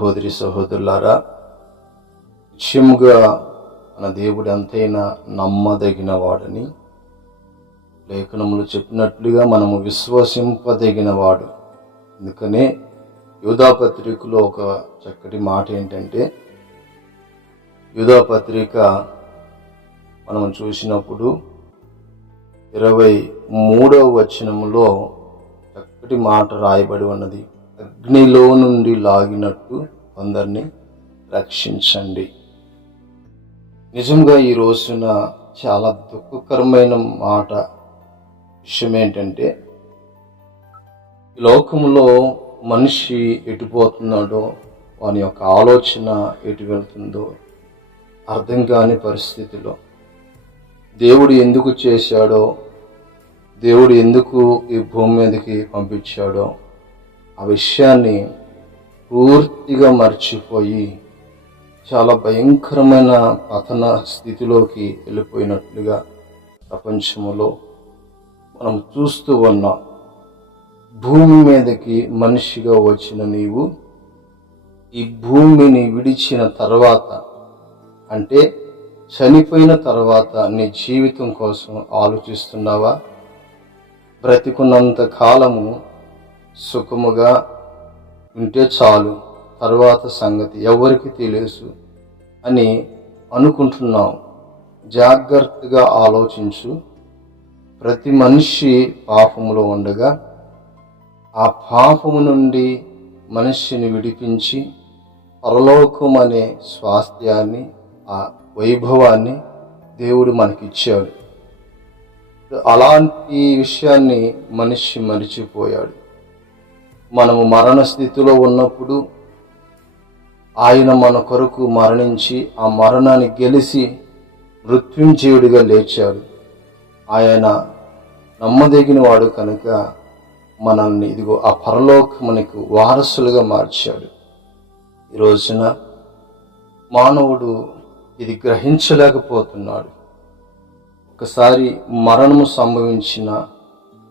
సహోదరి సహోదరులారా నిత్యముగా మన దేవుడు ఎంతైనా నమ్మదగిన వాడని లేఖనములు చెప్పినట్లుగా మనము విశ్వసింపదగిన వాడు అందుకనే యూధాపత్రికలో ఒక చక్కటి మాట ఏంటంటే యూధాపత్రిక మనం చూసినప్పుడు ఇరవై మూడవ వచనములో చక్కటి మాట రాయబడి ఉన్నది. అగ్నిలో నుండి లాగినట్టు కొందరిని రక్షించండి. నిజంగా ఈ రోజున చాలా దుఃఖకరమైన మాట విషయం ఏంటంటే ఈ లోకంలో మనిషి ఎటుపోతున్నాడో వాని యొక్క ఆలోచన ఎటు వెళ్తుందో అర్థం కాని పరిస్థితిలో. దేవుడు ఎందుకు చేశాడో దేవుడు ఎందుకు ఈ భూమి మీదకి పంపించాడో ఆ విషయాన్ని పూర్తిగా మర్చిపోయి చాలా భయంకరమైన పతన స్థితిలోకి వెళ్ళిపోయినట్లుగా ప్రపంచంలో మనం చూస్తూ ఉన్నాం భూమి మీదకి మనిషిగా వచ్చిన నీవు ఈ భూమిని విడిచిన తర్వాత అంటే చనిపోయిన తర్వాత నీ జీవితం కోసం ఆలోచిస్తున్నావా? బ్రతికున్నంత కాలము సుఖముగా ఉంటే చాలు. తర్వాత సంగతి ఎవరికి తెలియదు అని అనుకుంటున్నావు జాగ్రత్తగా ఆలోచించు. ప్రతి మనిషి పాపములో ఉండగా ఆ పాపము నుండి మనిషిని విడిపించి పరలోకం అనే స్వాస్థ్యాన్ని ఆ వైభవాన్ని దేవుడు మనకిచ్చాడు. అలాంటి విషయాన్ని మనిషి మరిచిపోయాడు. మనము మరణ స్థితిలో ఉన్నప్పుడు ఆయన మన కొరకు మరణించి ఆ మరణాన్ని గెలిచి మృత్యుంజయుడిగా లేచాడు. ఆయన నమ్మదగిన వాడు కనుక మనల్ని ఇదిగో ఆ పరలోకమునికి వారసులుగా మార్చాడు. ఈ రోజున మానవుడు ఇది గ్రహించలేకపోతున్నాడు. ఒకసారి మరణము సంభవించిన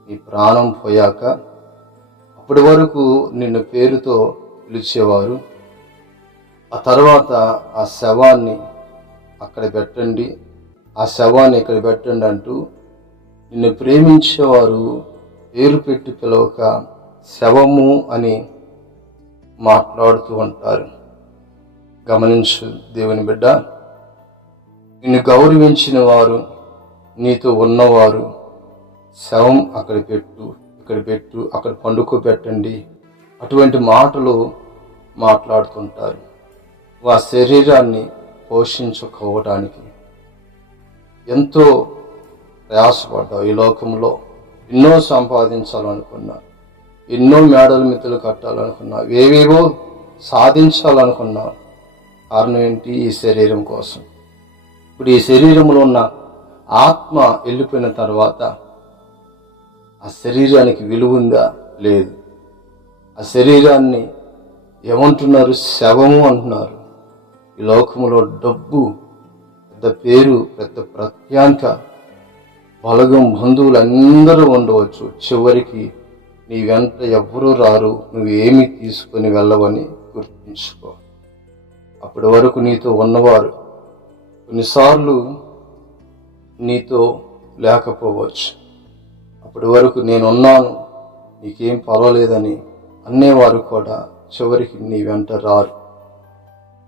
ఈ ప్రాణం పోయాక అప్పటి వరకు నిన్ను పేరుతో పిలిచేవారు. ఆ తర్వాత ఆ శవాన్ని అక్కడ పెట్టండి. ఆ శవాన్ని ఇక్కడ పెట్టండి అంటూ నిన్ను ప్రేమించేవారు పేరు పెట్టి పిలవక శవము అని మాట్లాడుతూ ఉంటారు. గమనించు దేవుని బిడ్డ నిన్ను గౌరవించిన వారు నీతో ఉన్నవారు శవం అక్కడ పెట్టు. ఇక్కడ పెట్టు అక్కడ పండుకో పెట్టండి. అటువంటి మాటలు మాట్లాడుతుంటారు. వారి శరీరాన్ని పోషించుకోవడానికి ఎంతో ప్రయాసపడ్డావు ఈ లోకంలో. ఎన్నో సంపాదించాలనుకున్నా ఎన్నో మేడల మిత్రులు కట్టాలనుకున్నా ఏవేవో సాధించాలనుకున్నా కారణం ఏంటి? ఈ శరీరం కోసం. ఇప్పుడు ఈ శరీరంలో ఉన్న ఆత్మ వెళ్ళిపోయిన తర్వాత ఆ శరీరానికి విలువ ఉందా లేదు. ఆ శరీరాన్ని ఏమంటున్నారు? శవము అంటున్నారు. ఈ లోకములో డబ్బు పెద్ద పేరు పెద్ద ప్రత్యాంక బలగం బంధువులు అందరూ ఉండవచ్చు. చివరికి నీ వెంట ఎవ్వరూ రారు. నువ్వేమి తీసుకొని వెళ్ళవని గుర్తుంచుకో. అప్పటి వరకు నీతో ఉన్నవారు కొన్నిసార్లు నీతో లేకపోవచ్చు. అప్పటి వరకు నేనున్నాను నీకేం పర్వాలేదని అన్నేవారు కూడా చివరికి నీ వెంట రారు.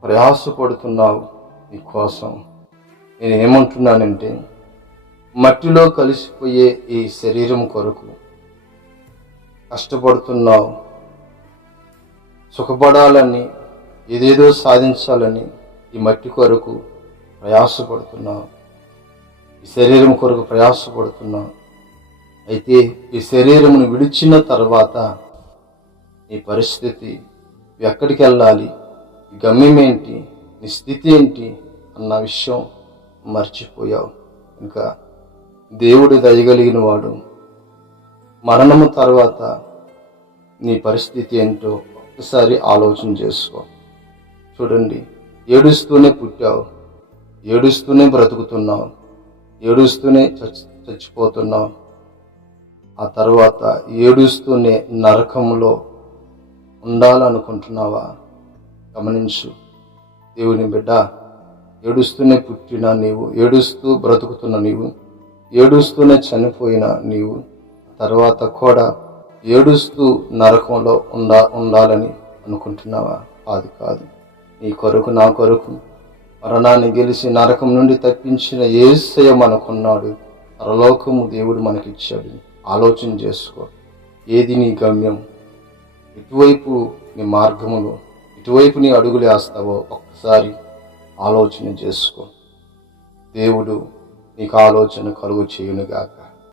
ప్రయాసపడుతున్నావు నీ కోసం. నేను ఏమంటున్నానంటే మట్టిలో కలిసిపోయే ఈ శరీరం కొరకు కష్టపడుతున్నావు. సుఖపడాలని ఏదేదో సాధించాలని ఈ మట్టి కొరకు ప్రయాసపడుతున్నావు. ఈ శరీరం కొరకు ప్రయాసపడుతున్నావు. అయితే ఈ శరీరమును విడిచిన తర్వాత నీ పరిస్థితి ఎక్కడికి వెళ్ళాలి? గమ్యం ఏంటి? నీ స్థితి ఏంటి? అన్న విషయం మర్చిపోయావు. ఇంకా దేవుడు దయగలిగిన వాడు మరణము తర్వాత నీ పరిస్థితి ఏంటో ఒక్కసారి ఆలోచన చేసుకో. చూడండి ఏడుస్తూనే పుట్టావు. ఏడుస్తూనే బ్రతుకుతున్నావు. ఏడుస్తూనే చచ్చి చచ్చిపోతున్నావు. ఆ తర్వాత ఏడుస్తూనే నరకంలో ఉండాలనుకుంటున్నావా? గమనించు. దేవుని బిడ్డ ఏడుస్తూనే పుట్టిన నీవు ఏడుస్తూ బ్రతుకుతున్న నీవు ఏడుస్తూనే చనిపోయిన నీవు తర్వాత కూడా ఏడుస్తూ నరకంలో ఉండా ఉండాలని అనుకుంటున్నావా? కాదు కాదు. నీ కొరకు నా కొరకు మరణాన్ని గెలిచి నరకం నుండి తప్పించిన ఏసయ మనకున్నాడు. పరలోకము దేవుడు మనకిచ్చాడు. ఆలోచన చేసుకో. ఏది నీ గమ్యం? ఇటువైపు నీ మార్గములు? ఇటువైపు నీ అడుగులు వేస్తావో ఒక్కసారి ఆలోచన చేసుకో. దేవుడు నీకు ఆలోచన కలుగు చేయునుగాక.